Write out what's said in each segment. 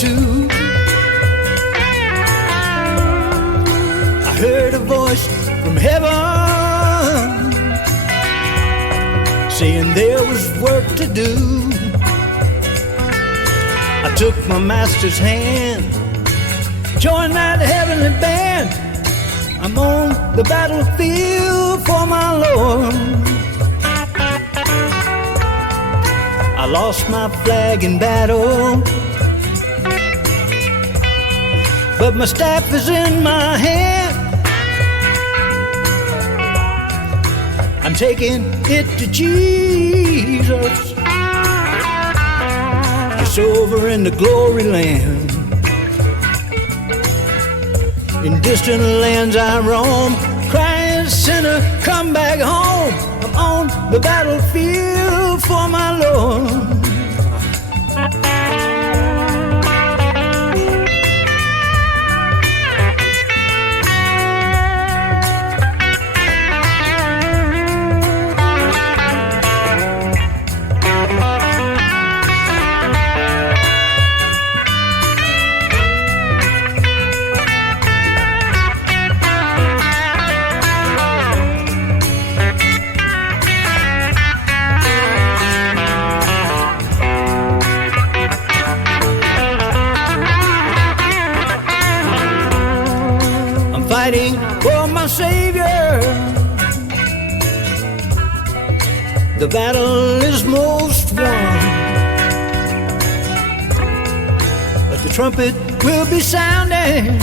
too. I heard a voice from heaven saying there was work to do. I took my master's hand, joined that heavenly band. I'm on the battlefield for my Lord. I lost my flag in battle, but my staff is in my hand. I'm taking it to Jesus. It's over in the glory land. In distant lands I roam, crying, sinner, come back home. I'm on the battlefield for my Lord. Fighting for my Savior. The battle is most won, but the trumpet will be sounding,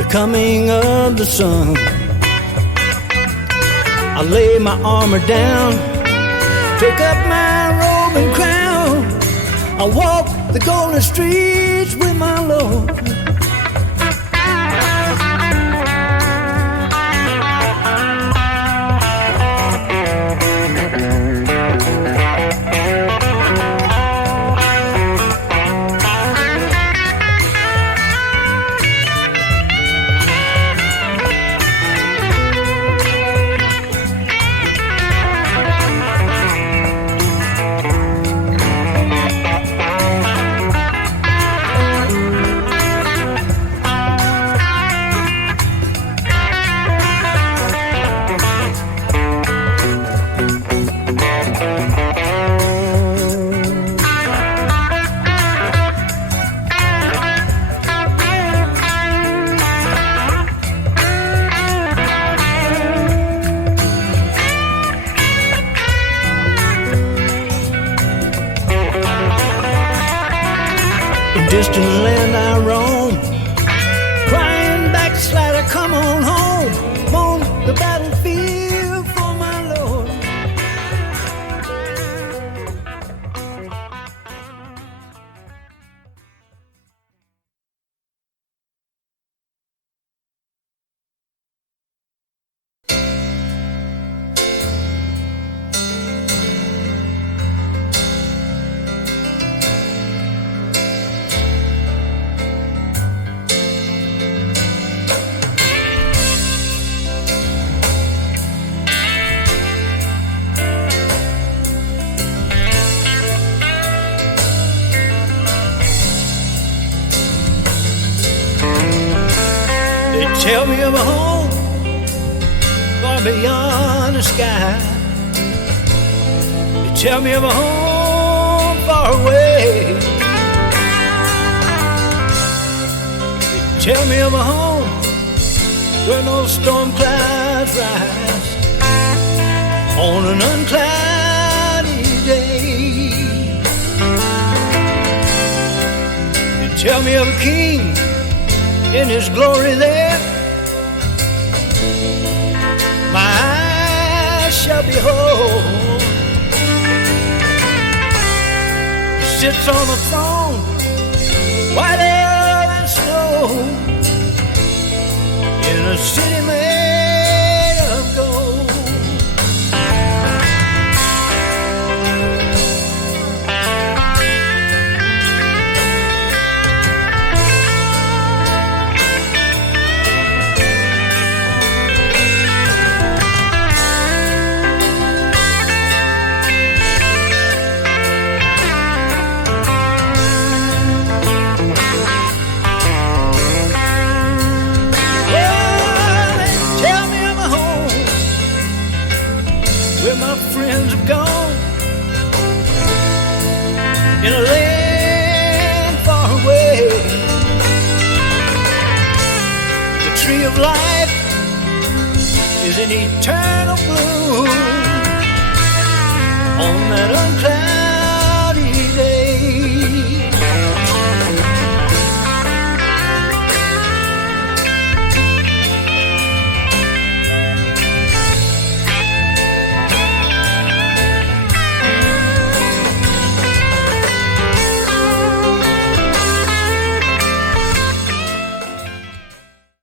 the coming of the sun. I lay my armor down, take up my robe and crown. I walk the golden streets with my Lord. Distant land I roam, crying backslider, come on home. I'm on the battlefield for my Lord. Tell me of a home far beyond the sky. They tell me of a home far away. They tell me of a home where no storm clouds rise on an uncloudy day. They tell me of a king in his glory there. My eyes shall behold. He sits on a throne, whiter than snow, in a city made of gold. life is an eternal blue on that unclouded